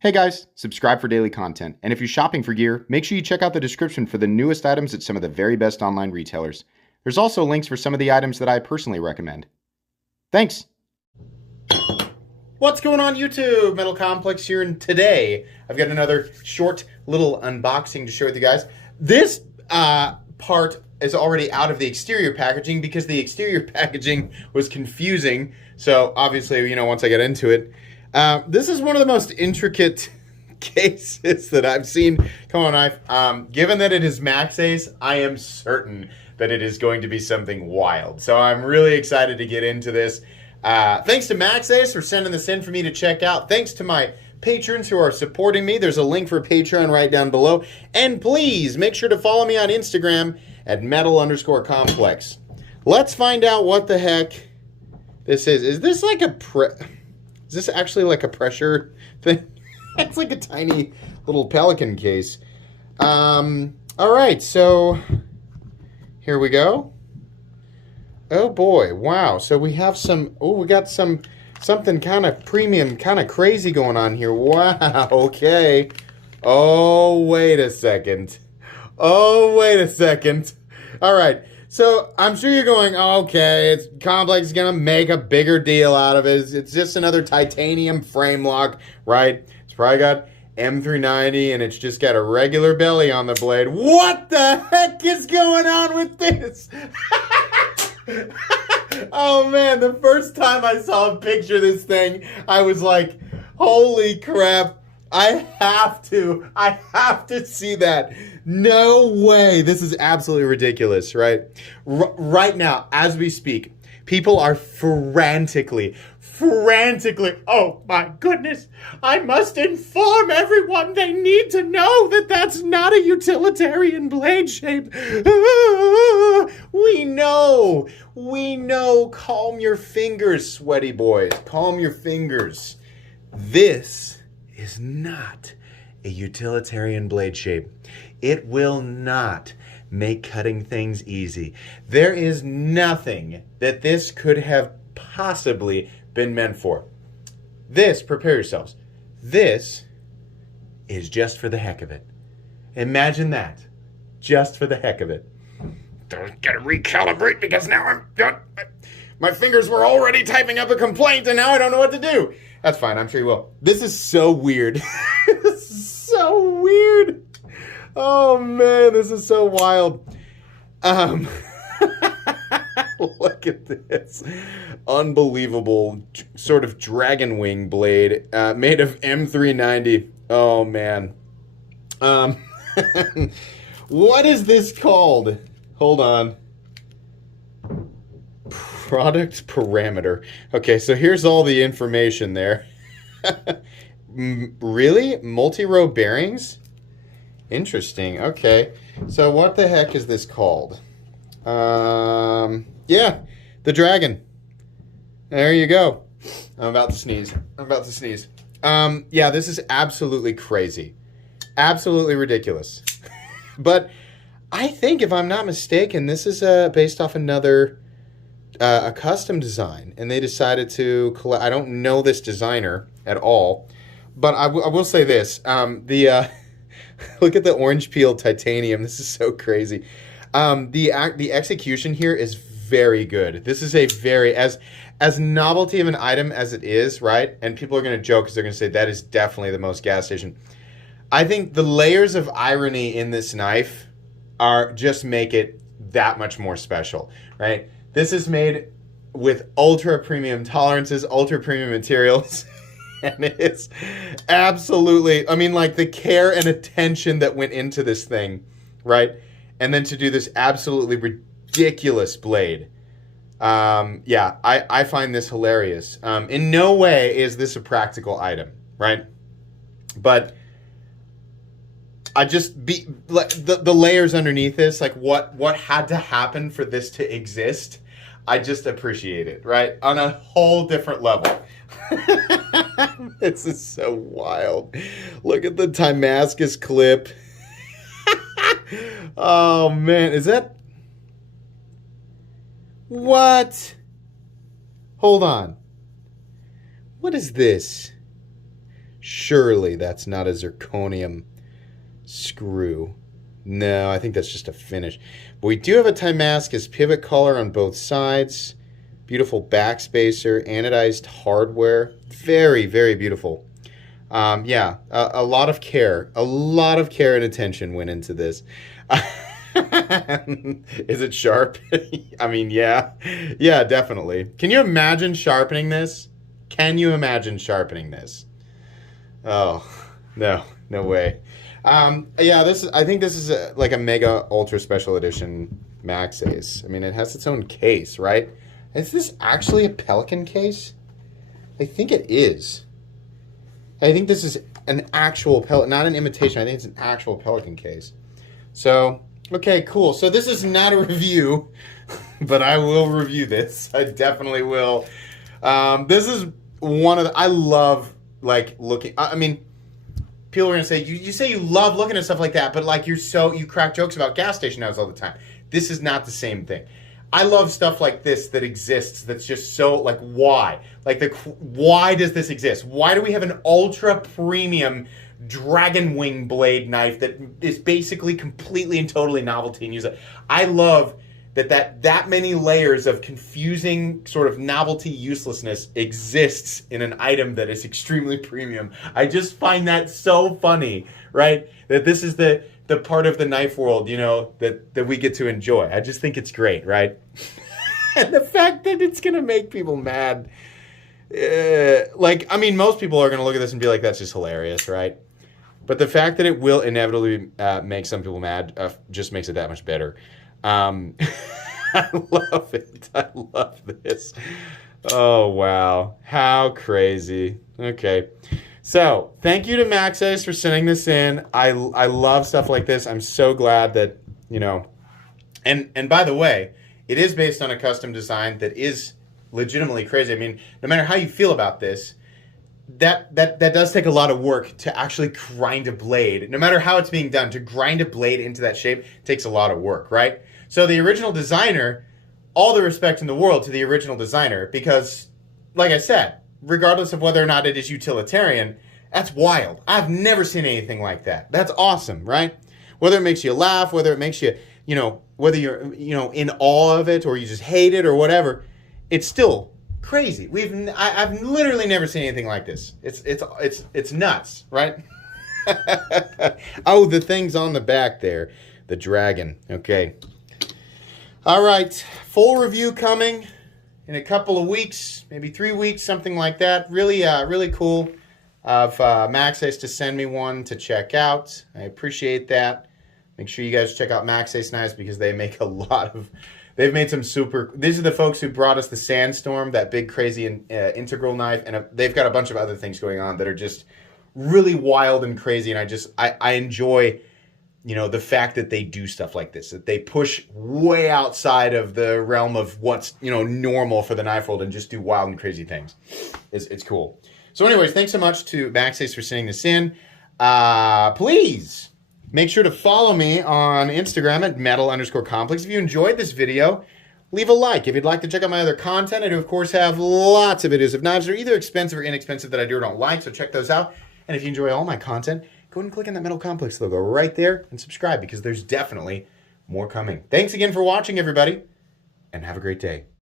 Hey guys, subscribe for daily content. And if you're shopping for gear, make sure you check out the description for the newest items at some of the very best online retailers. There's also links for some of the items that I personally recommend. Thanks! What's going on YouTube? Metal Complex here, and today I've got another short little unboxing to share with you guys. This part is already out of the exterior packaging because the exterior packaging was confusing. So obviously, once I get into it, this is one of the most intricate cases that I've seen. Come on, knife. Given that it is Maxace, I am certain that it is going to be something wild. So I'm really excited to get into this. Thanks to Maxace for sending this in for me to check out. Thanks to my patrons who are supporting me. There's a link for Patreon right down below. And please make sure to follow me on Instagram at metal_complex. Let's find out what the heck this is. Is this like a Is this actually like a pressure thing? It's like a tiny little Pelican case. All right, so here we go. Oh boy, wow. So we have we got something kind of premium, kind of crazy going on here. Wow, okay. Oh, wait a second. Oh, wait a second. All right. So I'm sure you're going, okay, Complex is going to make a bigger deal out of it. It's just another titanium frame lock, right? It's probably got M390 and it's just got a regular belly on the blade. What the heck is going on with this? Oh man, the first time I saw a picture of this thing, I was like, holy crap. I have to see that. No way. This is absolutely ridiculous, right? Right now, as we speak, people are frantically, oh my goodness, I must inform everyone. They need to know that that's not a utilitarian blade shape. We know. Calm your fingers, sweaty boys. Calm your fingers. This is not a utilitarian blade shape. It will not make cutting things easy. There is nothing that this could have possibly been meant for. This, prepare yourselves, this is just for the heck of it. Imagine that, just for the heck of it. Don't gotta recalibrate because now my fingers were already typing up a complaint and now I don't know what to do. That's fine, I'm sure you will. This is so weird. This is so weird. Oh man, this is so wild. Look at this. Unbelievable sort of dragon wing blade made of M390. Oh man. What is this called? Hold on. Product parameter. Okay, so here's all the information there. Really? Multi-row bearings? Interesting. Okay. So what the heck is this called? Yeah, the dragon. There you go. I'm about to sneeze. Yeah, this is absolutely crazy. Absolutely ridiculous. But I think, if I'm not mistaken, this is based off another a custom design, and they decided to collect. I don't know this designer at all, but I will say this: look at the orange peel titanium. This is so crazy. The execution here is very good. This is a very as novelty of an item as it is, right? And people are going to joke because they're going to say that is definitely the most gas station. I think the layers of irony in this knife just make it that much more special, right? This is made with ultra premium tolerances, ultra premium materials, and it's absolutely, I mean, like the care and attention that went into this thing, right? And then to do this absolutely ridiculous blade. Yeah, I find this hilarious. In no way is this a practical item, right? But I just the layers underneath this, like what had to happen for this to exist, I just appreciate it, right? On a whole different level. This is so wild. Look at the Damascus clip. Oh man, is that what? Hold on. What is this? Surely that's not a zirconium screw. No, I think that's just a finish. But we do have a Damascus pivot collar on both sides. Beautiful backspacer, anodized hardware. Very, very beautiful. Yeah, a lot of care. A lot of care and attention went into this. Is it sharp? I mean, yeah. Yeah, definitely. Can you imagine sharpening this? Can you imagine sharpening this? Oh, no. No way. Yeah, I think this is like a mega ultra special edition Maxace. I mean, it has its own case, right? Is this actually a Pelican case? I think it is. I think this is an actual Pelican, not an imitation. I think it's an actual Pelican case. So, okay, cool. So this is not a review, but I will review this. I definitely will. This is one of the, I love, like, looking, I mean, people are going to say, you say you love looking at stuff like that, but, like, you crack jokes about gas station ads all the time. This is not the same thing. I love stuff like this that exists that's just so, like, why? Like, why does this exist? Why do we have an ultra premium dragon wing blade knife that is basically completely and totally novelty and use it? I love that many layers of confusing sort of novelty uselessness exists in an item that is extremely premium. I just find that so funny, right? That this is the part of the knife world, you know, that we get to enjoy. I just think it's great, right? And the fact that it's going to make people mad. Like, I mean, most people are going to look at this and be like, that's just hilarious, right? But the fact that it will inevitably make some people mad just makes it that much better. I love it. I love this. Oh, wow. How crazy. Okay. So, thank you to Maxace for sending this in. I love stuff like this. I'm so glad that, you know, and by the way, it is based on a custom design that is legitimately crazy. I mean, no matter how you feel about this, that does take a lot of work to actually grind a blade. No matter how it's being done, to grind a blade into that shape takes a lot of work, right? So the original designer, all the respect in the world to the original designer, because, like I said, regardless of whether or not it is utilitarian, that's wild. I've never seen anything like that. That's awesome, right? Whether it makes you laugh, whether it makes you, you know, whether you're, you know, in awe of it or you just hate it or whatever, it's still crazy. I've literally never seen anything like this. It's nuts, right? Oh, the thing's on the back there, the dragon. Okay. All right, full review coming in a couple of weeks, maybe 3 weeks, something like that. Really, really cool of Maxace to send me one to check out. I appreciate that. Make sure you guys check out Maxace knives because they make a lot of. They've made some super. These are the folks who brought us the Sandstorm, that big crazy integral knife, and they've got a bunch of other things going on that are just really wild and crazy. And I enjoy, you know, the fact that they do stuff like this, that they push way outside of the realm of what's, you know, normal for the knife world and just do wild and crazy things. It's cool. So anyways, thanks so much to Maxace for sending this in. Please make sure to follow me on Instagram at metal_complex. If you enjoyed this video, leave a like. If you'd like to check out my other content, I do, of course, have lots of videos of knives that are either expensive or inexpensive that I do or don't like, so check those out. And if you enjoy all my content, go ahead and click on that Metal Complex logo right there and subscribe because there's definitely more coming. Thanks again for watching, everybody, and have a great day.